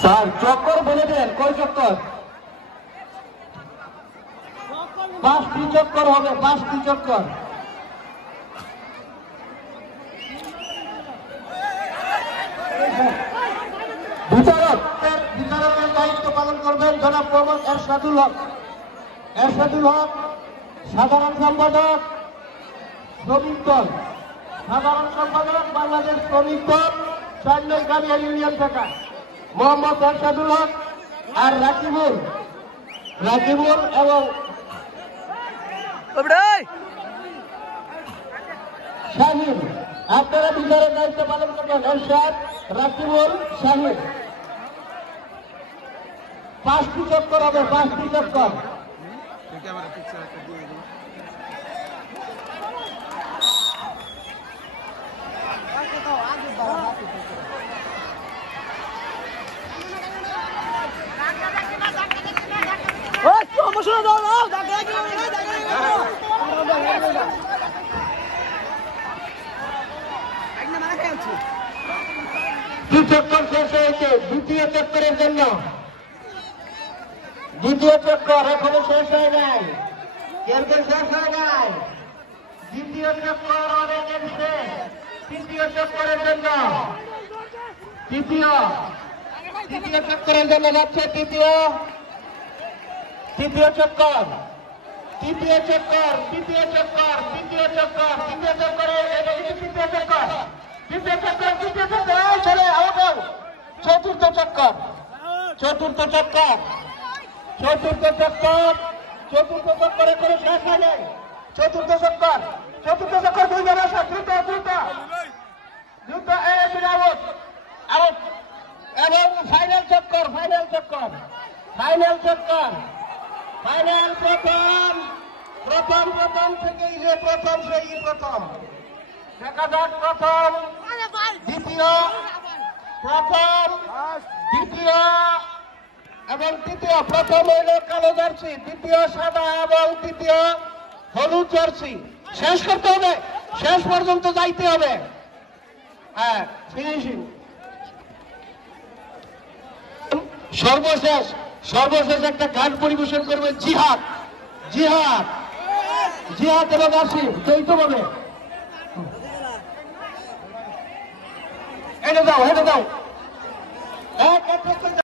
Sir চক্কর বলে দেন, কয় চক্কর? 5টি চক্কর হবে, 5টি চক্কর। বিচারকের দায়িত্ব পালন করবেন জনাব মোহাম্মদ এরশাদুল হক। এরশাদুল হক সাধারণ সম্পাদক শ্রমিক দল, সাধারণ সম্পাদক বাংলাদেশ শ্রমিক দল 4 নং গামিয়া ইউনিয়ন শাখা মোহাম্মদ এরশাদুল হক আর রাকিবুল এবং শাহিন, আপনারা বিচারের দায়িত্ব পালন করবেন। এরশাদ, রাকিবুল, শাহিন। 5টি চক্কর হবে, 5টি চক্কর। কি চক্কর শেষ হয়েছে? দ্বিতীয় চক্করের জন্য, দ্বিতীয় চক্কর এখনো শেষ হয় নাই, কেউ শেষ হয় নাই। দ্বিতীয় চক্কর অনেক শেষ। তৃতীয় চক্করের জন্য, তৃতীয় চক্করের জন্য যাচ্ছে তৃতীয় চক্কর, তৃতীয় চক্কর, তৃতীয় চক্কর, তৃতীয় চক্কর, তৃতীয় চক্করে তৃতীয় চক্কর, তৃতীয় চক্কর, তৃতীয় চক্কর চলে আউট। চতুর্থ চক্কর, চতুর্থ চক্কর, চতুর্থ চক্কর, চতুর্থ চক্করে করে শেষ হয় নাই। চতুর্থ চক্কর, চতুর্থ চক্কর 2 জন আসা, দ্রুত দ্রুত দ্রুত আউট আউট। এবং ফাইনাল চক্কর, ফাইনাল চক্কর, ফাইনাল চক্কর, ফাইনাল প্রথম প্রথম প্রথম থেকেই যে প্রথম সেই প্রথম। দেখা যাক প্রথম, দ্বিতীয়, প্রথম, দ্বিতীয় এবং তৃতীয়। প্রথম হইল কালো জার্সি, দ্বিতীয় সাদা এবং তৃতীয় হলুদ জার্সি। শেষ করতে হবে, শেষ পর্যন্ত যাইতে হবে। হ্যাঁ, ফিনিশিং। সর্বশেষ সর্বশেষ একটা গান পরিবেশন করবে জিহাদ, জিহাদ, জিহাদ এবং আসিফ দ্বৈতভাবে। হেঁটে দাও, হেঁটে দাও।